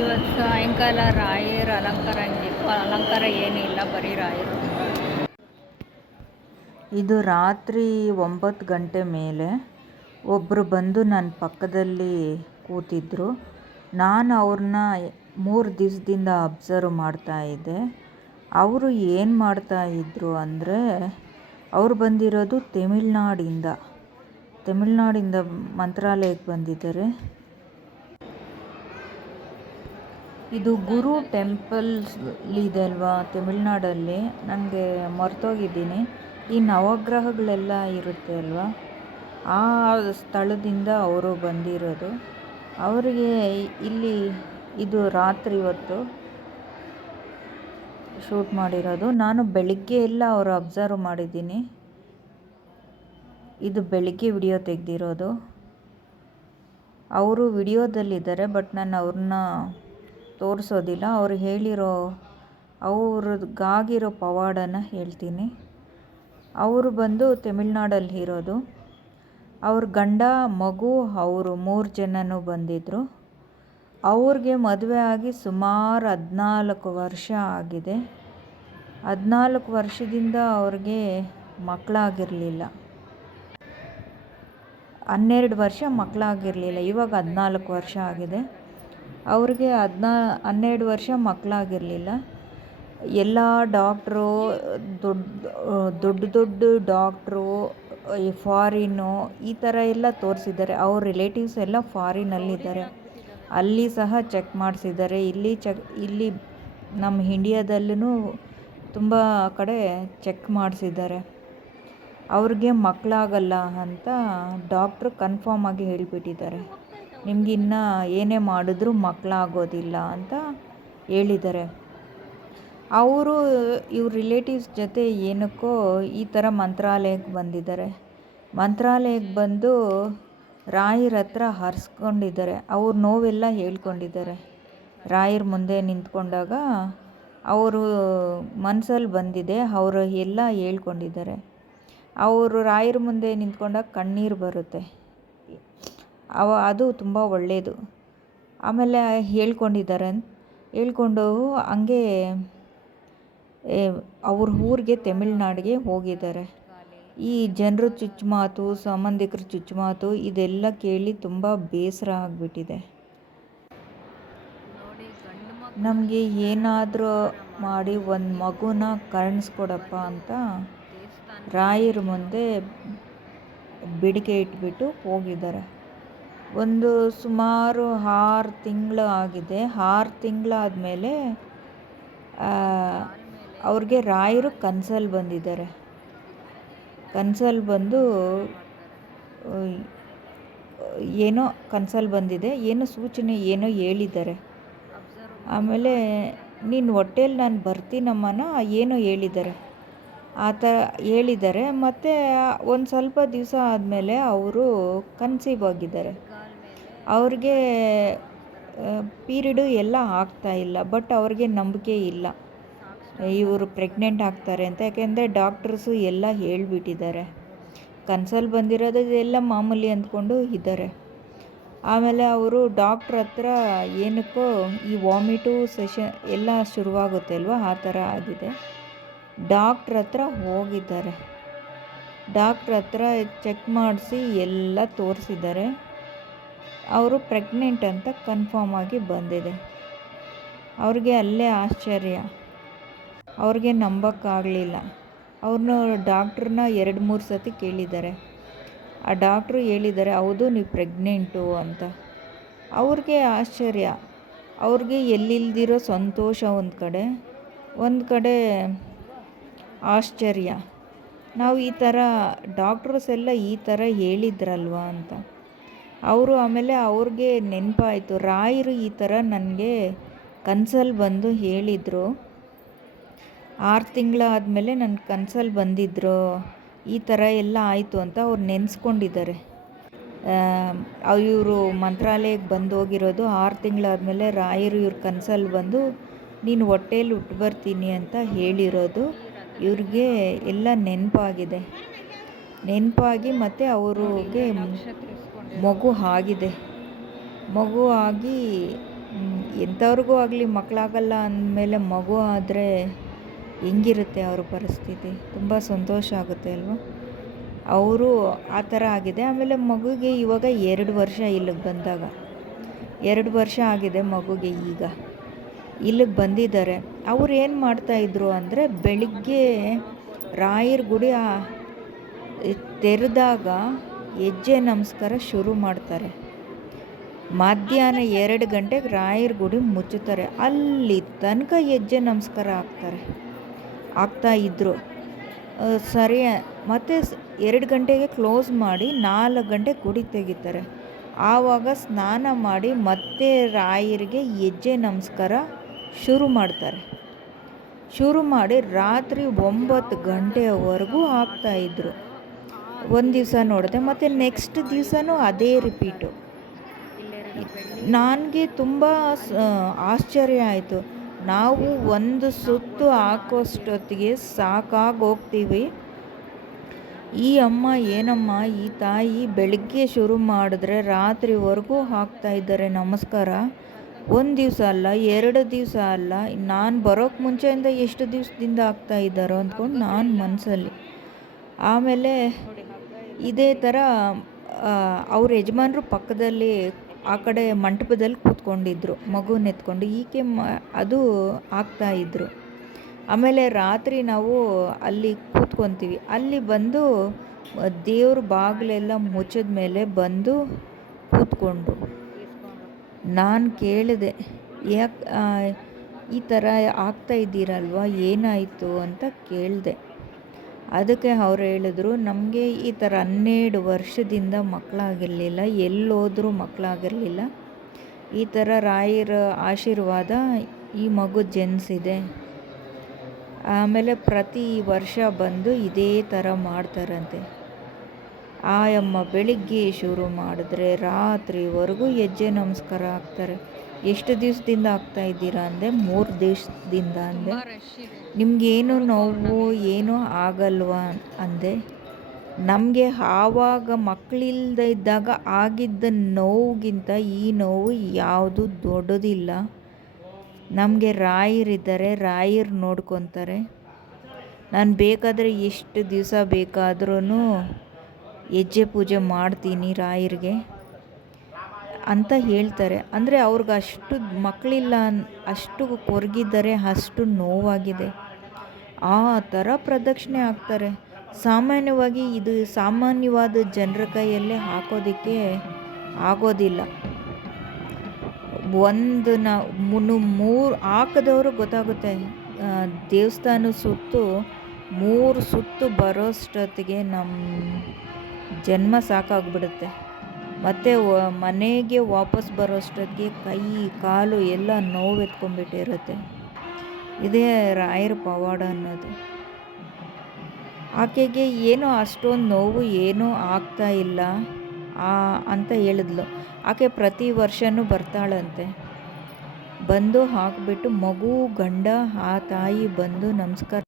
ಇವತ್ತು ಸಾಯಂಕಾಲ ರಾಯರ ಅಲಂಕಾರ ಹಂಗಿತ್ತು. ಅಲಂಕಾರ ಏನಿಲ್ಲ ಬರೀ ರಾಯರು. ಇದು ರಾತ್ರಿ ಒಂಬತ್ತು ಗಂಟೆ ಮೇಲೆ ಒಬ್ಬರು ಬಂದು ನನ್ನ ಪಕ್ಕದಲ್ಲಿ ಕೂತಿದ್ದರು ನಾನು ಅವ್ರನ್ನ ಮೂರು ದಿವಸದಿಂದ ಅಬ್ಸರ್ವ್ ಮಾಡ್ತಾ ಇದ್ದೆ. ಅವರು ಏನು ಮಾಡ್ತಾ ಇದ್ದರು ಅಂದರೆ, ಅವ್ರು ಬಂದಿರೋದು ತಮಿಳ್ನಾಡಿಂದ. ತಮಿಳ್ನಾಡಿಂದ ಮಂತ್ರಾಲಯಕ್ಕೆ ಬಂದಿದ್ದಾರೆ. ಇದು ಗುರು ಟೆಂಪಲ್ಸ್ ಇದೆ ಅಲ್ವಾ ತಮಿಳ್ನಾಡಲ್ಲಿ? ನನಗೆ ಮರ್ತೋಗಿದ್ದೀನಿ. ಈ ನವಗ್ರಹಗಳೆಲ್ಲ ಇರುತ್ತೆ ಅಲ್ವಾ? ಆ ಸ್ಥಳದಿಂದ ಅವರು ಬಂದಿರೋದು. ಅವರಿಗೆ ಇಲ್ಲಿ ಇದು ರಾತ್ರಿ ಹೊತ್ತು ಶೂಟ್ ಮಾಡಿರೋದು. ನಾನು ಬೆಳಿಗ್ಗೆ ಎಲ್ಲ ಅವರು ಅಬ್ಸರ್ವ್ ಮಾಡಿದ್ದೀನಿ. ಇದು ಬೆಳಿಗ್ಗೆ ವಿಡಿಯೋ ತೆಗೆದಿರೋದು. ಅವರು ವಿಡಿಯೋದಲ್ಲಿದ್ದಾರೆ, ಬಟ್ ನಾನು ಅವ್ರನ್ನ ತೋರಿಸೋದಿಲ್ಲ. ಅವ್ರು ಹೇಳಿರೋ, ಅವ್ರಿಗಾಗಿರೋ ಪವಾಡನ ಹೇಳ್ತೀನಿ. ಅವರು ಬಂದು ತಮಿಳ್ನಾಡಲ್ಲಿ ಇರೋದು. ಅವ್ರ ಗಂಡ, ಮಗು, ಅವರು ಮೂರು ಜನನೂ ಬಂದಿದ್ದರು ಅವ್ರಿಗೆ ಮದುವೆ ಆಗಿ ಸುಮಾರು ಹದಿನಾಲ್ಕು ವರ್ಷ ಆಗಿದೆ. ಹದಿನಾಲ್ಕು ವರ್ಷದಿಂದ ಅವ್ರಿಗೆ ಮಕ್ಕಳಾಗಿರಲಿಲ್ಲ. ಹನ್ನೆರಡು ವರ್ಷ ಮಕ್ಕಳಾಗಿರಲಿಲ್ಲ. ಇವಾಗ ಹದಿನಾಲ್ಕು ವರ್ಷ ಆಗಿದೆ. ಅವ್ರಿಗೆ ಹದಿನಾ, ಹನ್ನೆರಡು ವರ್ಷ ಮಕ್ಕಳಾಗಿರಲಿಲ್ಲ ಎಲ್ಲ ಡಾಕ್ಟ್ರು ದೊಡ್ಡ ದೊಡ್ಡ ದೊಡ್ಡ ಡಾಕ್ಟ್ರು, ಈ ಫಾರಿನ್ನು ಈ ಥರ ಎಲ್ಲ ತೋರಿಸಿದ್ದಾರೆ. ಅವ್ರ ರಿಲೇಟಿವ್ಸ್ ಎಲ್ಲ ಫಾರಿನಲ್ಲಿದ್ದಾರೆ. ಅಲ್ಲಿ ಸಹ ಚೆಕ್ ಮಾಡಿಸಿದ್ದಾರೆ. ಇಲ್ಲಿ ಚೆಕ್, ಇಲ್ಲಿ ನಮ್ಮ ಇಂಡಿಯಾದಲ್ಲೂ ತುಂಬ ಕಡೆ ಚೆಕ್ ಮಾಡಿಸಿದ್ದಾರೆ. ಅವ್ರಿಗೆ ಮಕ್ಕಳಾಗಲ್ಲ ಅಂತ ಡಾಕ್ಟ್ರು ಕನ್ಫರ್ಮ್ ಆಗಿ ಹೇಳಿಬಿಟ್ಟಿದ್ದಾರೆ. ನಿಮಗಿನ್ನ ಏನೇ ಮಾಡಿದ್ರೂ ಮಕ್ಕಳಾಗೋದಿಲ್ಲ ಅಂತ ಹೇಳಿದ್ದಾರೆ. ಅವರು, ಇವ್ರ ರಿಲೇಟಿವ್ಸ್ ಜೊತೆ ಏನಕ್ಕೋ ಈ ಥರ ಮಂತ್ರಾಲಯಕ್ಕೆ ಬಂದಿದ್ದಾರೆ. ಮಂತ್ರಾಲಯಕ್ಕೆ ಬಂದು ರಾಯರ ಹತ್ರ ಹರಿಸ್ಕೊಂಡಿದ್ದಾರೆ. ಅವ್ರ ನೋವೆಲ್ಲ ಹೇಳ್ಕೊಂಡಿದ್ದಾರೆ. ರಾಯರ ಮುಂದೆ ನಿಂತ್ಕೊಂಡಾಗ ಅವರು ಮನಸ್ಸಲ್ಲಿ ಬಂದಿದೆ, ಅವರು ಎಲ್ಲ ಹೇಳ್ಕೊಂಡಿದ್ದಾರೆ. ಅವರು ರಾಯರ ಮುಂದೆ ನಿಂತ್ಕೊಂಡಾಗ ಕಣ್ಣೀರು ಬರುತ್ತೆ. ಅವ, ಅದು ತುಂಬ ಒಳ್ಳೆಯದು ಆಮೇಲೆ ಹೇಳ್ಕೊಂಡಿದ್ದಾರೆ ಹೇಳ್ಕೊಂಡು ಹಂಗೆ ಅವ್ರ ಊರಿಗೆ ತಮಿಳ್ನಾಡಿಗೆ ಹೋಗಿದ್ದಾರೆ. ಈ ಜನರು ಚುಚ್ಚುಮಾತು, ಸಂಬಂಧಿಕರ ಚುಚ್ಚುಮಾತು, ಇದೆಲ್ಲ ಕೇಳಿ ತುಂಬ ಬೇಸರ ಆಗಿಬಿಟ್ಟಿದೆ. ನಮಗೆ ಏನಾದರೂ ಮಾಡಿ ಒಂದು ಮಗುನ ಕರ್ಣಿಸ್ಕೊಡಪ್ಪ ಅಂತ ರಾಯರ ಮುಂದೆ ಬೇಡಿಕೆ ಇಟ್ಬಿಟ್ಟು ಹೋಗಿದ್ದಾರೆ. ಒಂದು ಸುಮಾರು ಆರು ತಿಂಗಳು ಆಗಿದೆ. ಆರು ತಿಂಗಳಾದಮೇಲೆ ಅವ್ರಿಗೆ ರಾಯರು ಕನ್ಸಲ್ಲಿ ಬಂದಿದ್ದಾರೆ. ಕನ್ಸಲ್ಲಿ ಬಂದು, ಏನೋ ಕನ್ಸಲ್ಲಿ ಬಂದಿದೆ, ಏನೋ ಸೂಚನೆ, ಏನೋ ಹೇಳಿದ್ದಾರೆ. ಆಮೇಲೆ ನಿನ್ನ ಹೊಟ್ಟೇಲಿ ನಾನು ಬರ್ತೀನಮ್ಮನ, ಏನೋ ಹೇಳಿದ್ದಾರೆ. ಆ ಥರ ಹೇಳಿದ್ದಾರೆ. ಮತ್ತು ಒಂದು ಸ್ವಲ್ಪ ದಿವಸ ಆದಮೇಲೆ ಅವರು ಕನ್ಸೀವ್ ಆಗಿದ್ದಾರೆ. ಅವ್ರಿಗೆ ಪೀರಿಯಡು ಎಲ್ಲ ಆಗ್ತಾ ಇಲ್ಲ, ಬಟ್ ಅವ್ರಿಗೆ ನಂಬಿಕೆ ಇಲ್ಲ. ಇವರು ಪ್ರೆಗ್ನೆಂಟ್ ಆಗ್ತಾರೆ ಅಂತ, ಯಾಕೆಂದರೆ ಡಾಕ್ಟರ್ಸು ಎಲ್ಲ ಹೇಳಿಬಿಟ್ಟಿದ್ದಾರೆ. ಕನ್ಸಲ್ಲಿ ಬಂದಿರೋದು ಇದೆಲ್ಲ ಮಾಮೂಲಿ ಅಂದ್ಕೊಂಡು ಇದ್ದಾರೆ. ಆಮೇಲೆ ಅವರು ಡಾಕ್ಟ್ರ್ ಹತ್ರ ಏನಕ್ಕೋ ಈ ವಾಮಿಟು ಸೆಷನ್ ಎಲ್ಲ ಶುರುವಾಗುತ್ತೆ ಅಲ್ವಾ, ಆ ಥರ ಆಗಿದೆ. ಡಾಕ್ಟ್ರ್ ಹತ್ರ ಹೋಗಿದ್ದಾರೆ. ಡಾಕ್ಟ್ರ್ ಹತ್ರ ಚೆಕ್ ಮಾಡಿಸಿ ಎಲ್ಲ ತೋರಿಸಿದ್ದಾರೆ. ಅವರು ಪ್ರೆಗ್ನೆಂಟ್ ಅಂತ ಕನ್ಫರ್ಮ್ ಆಗಿ ಬಂದಿದೆ. ಅವ್ರಿಗೆ ಅಲ್ಲೇ ಆಶ್ಚರ್ಯ. ಅವ್ರಿಗೆ ನಂಬೋಕ್ಕಾಗಲಿಲ್ಲ. ಅವ್ರನ್ನ ಡಾಕ್ಟ್ರನ್ನ ಎರಡು ಮೂರು ಸತಿ ಕೇಳಿದ್ದಾರೆ. ಆ ಡಾಕ್ಟ್ರು ಹೇಳಿದ್ದಾರೆ, ಹೌದು, ನೀವು ಪ್ರೆಗ್ನೆಂಟು ಅಂತ. ಅವ್ರಿಗೆ ಆಶ್ಚರ್ಯ. ಅವ್ರಿಗೆ ಎಲ್ಲಿಲ್ದಿರೋ ಸಂತೋಷ ಒಂದು ಕಡೆ ಒಂದು ಕಡೆ ಆಶ್ಚರ್ಯ. ನಾವು ಈ ಥರ ಡಾಕ್ಟ್ರಸ್ ಎಲ್ಲ ಈ ಥರ ಹೇಳಿದ್ರಲ್ವಾ ಅಂತ. ಅವರು ಆಮೇಲೆ ಅವ್ರಿಗೆ ನೆನಪಾಯಿತು. ರಾಯರು ಈ ಥರ ನನಗೆ ಕನ್ಸಲ್ಲಿ ಬಂದು ಹೇಳಿದರು. ಆರು ತಿಂಗಳಾದಮೇಲೆ ನನ್ನ ಕನ್ಸಲ್ಲಿ ಬಂದಿದ್ದರು ಈ ಥರ ಎಲ್ಲ ಆಯಿತು ಅಂತ ಅವ್ರು ನೆನೆಸ್ಕೊಂಡಿದ್ದಾರೆ. ಇವರು ಮಂತ್ರಾಲಯಕ್ಕೆ ಬಂದು ಹೋಗಿರೋದು ಆರು ತಿಂಗಳಾದಮೇಲೆ ರಾಯರು ಇವ್ರ ಕನ್ಸಲ್ಲಿ ಬಂದು, ನೀನು ಹೊಟ್ಟೇಲಿ ಹುಟ್ಟು ಬರ್ತೀನಿ ಅಂತ ಹೇಳಿರೋದು. ಇವ್ರಿಗೆ ಎಲ್ಲ ನೆನಪಾಗಿದೆ. ನೆನಪಾಗಿ ಮತ್ತು ಅವ್ರಿಗೆ ಮಗು ಆಗಿದೆ. ಮಗು ಆಗಿ ಎಂಥವ್ರಿಗೂ ಆಗಲಿ ಮಕ್ಕಳಾಗಲ್ಲ ಅಂದಮೇಲೆ ಮಗು ಆದರೆ ಹೆಂಗಿರುತ್ತೆ ಅವ್ರ ಪರಿಸ್ಥಿತಿ? ತುಂಬ ಸಂತೋಷ ಆಗುತ್ತೆ ಅಲ್ವಾ? ಅವರು ಆ ಥರ ಆಗಿದೆ. ಆಮೇಲೆ ಮಗುಗೆ ಇವಾಗ ಎರಡು ವರ್ಷ ಇಲ್ಲಿಗೆ ಬಂದಾಗ. ಎರಡು ವರ್ಷ ಆಗಿದೆ ಮಗುಗೆ ಈಗ. ಇಲ್ಲಿಗೆ ಬಂದಿದ್ದಾರೆ. ಅವ್ರು ಏನು ಮಾಡ್ತಾಯಿದ್ರು ಅಂದರೆ ಬೆಳಿಗ್ಗೆ ರಾಯರ ಗುಡಿ ತೆರೆದಾಗ ಹೆಜ್ಜೆ ನಮಸ್ಕಾರ ಶುರು ಮಾಡ್ತಾರೆ. ಮಧ್ಯಾಹ್ನ ಎರಡು ಗಂಟೆಗೆ ರಾಯರ ಗುಡಿ ಮುಚ್ಚುತ್ತಾರೆ. ಅಲ್ಲಿ ತನಕ ಹೆಜ್ಜೆ ನಮಸ್ಕಾರ ಹಾಕ್ತಾರೆ ಆಗ್ತಾ ಇದ್ದರು ಸರಿ, ಮತ್ತು ಎರಡು ಗಂಟೆಗೆ ಕ್ಲೋಸ್ ಮಾಡಿ ನಾಲ್ಕು ಗಂಟೆ ಗುಡಿ ತೆಗಿತಾರೆ. ಆವಾಗ ಸ್ನಾನ ಮಾಡಿ ಮತ್ತೆ ರಾಯರಿಗೆ ಹೆಜ್ಜೆ ನಮಸ್ಕಾರ ಶುರು ಮಾಡ್ತಾರೆ. ಶುರು ಮಾಡಿ ರಾತ್ರಿ ಒಂಬತ್ತು ಗಂಟೆವರೆಗೂ ಆಗ್ತಾಯಿದ್ರು ಒಂದು ದಿವಸ ನೋಡಿದೆ ಮತ್ತು ನೆಕ್ಸ್ಟ್ ದಿವಸನೂ ಅದೇ ರಿಪೀಟು ನನಗೆ ತುಂಬ ಆಶ್ಚರ್ಯ ಆಯಿತು. ನಾವು ಒಂದು ಸುತ್ತು ಹಾಕೋಷ್ಟೊತ್ತಿಗೆ ಸಾಕಾಗಿ ಹೋಗ್ತೀವಿ ಈ ಅಮ್ಮ, ಏನಮ್ಮ, ಈ ತಾಯಿ ಬೆಳಗ್ಗೆ ಶುರು ಮಾಡಿದ್ರೆ ರಾತ್ರಿವರೆಗೂ ಹಾಕ್ತಾ ಇದ್ದಾರೆ, ನಮಸ್ಕಾರ. ಒಂದು ದಿವಸ ಅಲ್ಲ, ಎರಡು ದಿವಸ ಅಲ್ಲ, ನಾನು ಬರೋಕ್ಕೆ ಮುಂಚೆಯಿಂದ ಎಷ್ಟು ದಿವಸದಿಂದ ಆಗ್ತಾ ಇದ್ದಾರೋ ಅಂದ್ಕೊಂಡು ನಾನು ಮನಸ್ಸಲ್ಲಿ ಆಮೇಲೆ ಇದೇ ಥರ ಅವ್ರ ಯಜಮಾನರು ಪಕ್ಕದಲ್ಲಿ ಆ ಕಡೆ ಮಂಟಪದಲ್ಲಿ ಕೂತ್ಕೊಂಡಿದ್ರು ಮಗುನ ಎತ್ಕೊಂಡು ಈಕೆ ಮ, ಅದು ಆಗ್ತಾ ಇದ್ರು. ಆಮೇಲೆ ರಾತ್ರಿ ನಾವು ಅಲ್ಲಿ ಕೂತ್ಕೊತೀವಿ. ಅಲ್ಲಿ ಬಂದು ದೇವ್ರ ಬಾಗಿಲೆಲ್ಲ ಮುಚ್ಚಿದ ಮೇಲೆ ಬಂದು ಕೂತ್ಕೊಂಡ್ರು. ನಾನು ಕೇಳಿದೆ, ಯಾಕೆ ಈ ಥರ ಆಗ್ತಾ ಇದ್ದೀರಲ್ವ, ಏನಾಯಿತು ಅಂತ ಕೇಳಿದೆ. ಅದಕ್ಕೆ ಅವ್ರು ಹೇಳಿದ್ರು, ನಮಗೆ ಈ ಥರ ಹನ್ನೆರಡು ವರ್ಷದಿಂದ ಮಕ್ಕಳಾಗಿರಲಿಲ್ಲ ಎಲ್ಲೋದ್ರೂ ಮಕ್ಕಳಾಗಿರಲಿಲ್ಲ ಈ ಥರ ರಾಯರ ಆಶೀರ್ವಾದ ಈ ಮಗು ಜನಿಸಿದೆ ಆಮೇಲೆ ಪ್ರತಿ ವರ್ಷ ಬಂದು ಇದೇ ಥರ ಮಾಡ್ತಾರಂತೆ. ಆಯಮ್ಮ ಬೆಳಿಗ್ಗೆ ಶುರು ಮಾಡಿದ್ರೆ ರಾತ್ರಿವರೆಗೂ ಹೆಜ್ಜೆ ನಮಸ್ಕಾರ ಹಾಕ್ತಾರೆ. ಎಷ್ಟು ದಿವಸದಿಂದ ಆಗ್ತಾ ಇದ್ದೀರಾ ಅಂದೆ ಮೂರು ದಿವಸದಿಂದ ಅಂದೆ ನಿಮಗೇನು ನೋವು ಏನೂ ಆಗಲ್ವಾ ಅಂದೆ ನಮಗೆ ಆವಾಗ ಮಕ್ಕಳಿಲ್ಲದೆ ಇದ್ದಾಗ ಆಗಿದ್ದ ನೋವಿಗಿಂತ ಈ ನೋವು ಯಾವುದು ದೊಡ್ಡದಿಲ್ಲ. ನಮಗೆ ರಾಯರಿದ್ದಾರೆ ರಾಯರು ನೋಡ್ಕೊತಾರೆ. ನಾನು ಬೇಕಾದರೆ ಎಷ್ಟು ದಿವಸ ಬೇಕಾದ್ರೂ ಹೆಜ್ಜೆ ಪೂಜೆ ಮಾಡ್ತೀನಿ ರಾಯರಿಗೆ. ಅಂತ ಹೇಳ್ತಾರೆ. ಅಂದರೆ ಅವ್ರಿಗೆ ಅಷ್ಟು ಮಕ್ಕಳಿಲ್ಲ ಅಷ್ಟು ಕೊರಗಿದ್ದಾರೆ ಅಷ್ಟು ನೋವಾಗಿದೆ. ಆ ಥರ ಪ್ರದಕ್ಷಿಣೆ ಹಾಕ್ತಾರೆ. ಸಾಮಾನ್ಯವಾಗಿ ಇದು ಸಾಮಾನ್ಯವಾದ ಜನರ ಕೈಯಲ್ಲೇ ಹಾಕೋದಕ್ಕೆ ಆಗೋದಿಲ್ಲ. ಒಂದು ನ ಮುನ್ನು ಮೂರು ಹಾಕದವರು ಗೊತ್ತಾಗುತ್ತೆ. ದೇವಸ್ಥಾನ ಸುತ್ತು ಮೂರು ಸುತ್ತು ಬರೋಷ್ಟೊತ್ತಿಗೆ ನಮ್ಮ ಜನ್ಮ ಸಾಕಾಗ್ಬಿಡುತ್ತೆ. ಮತ್ತು ಮನೆಗೆ ವಾಪಸ್ ಬರೋಷ್ಟೊತ್ತಿಗೆ ಕೈ, ಕಾಲು ಎಲ್ಲ ನೋವು ಎತ್ಕೊಂಡ್ಬಿಟ್ಟಿರುತ್ತೆ ಇದೇ ರಾಯರ ಪವಾಡ ಅನ್ನೋದು. ಆಕೆಗೆ ಏನೋ ಅಷ್ಟೊಂದು ನೋವು ಏನೂ ಆಗ್ತಾ ಇಲ್ಲ ಅಂತ ಹೇಳಿದ್ಲು. ಆಕೆ ಪ್ರತಿ ವರ್ಷವೂ ಬರ್ತಾಳಂತೆ. ಬಂದು ಹಾಕಿಬಿಟ್ಟು ಮಗು, ಗಂಡ, ಆ ತಾಯಿ ಬಂದು ನಮಸ್ಕಾರ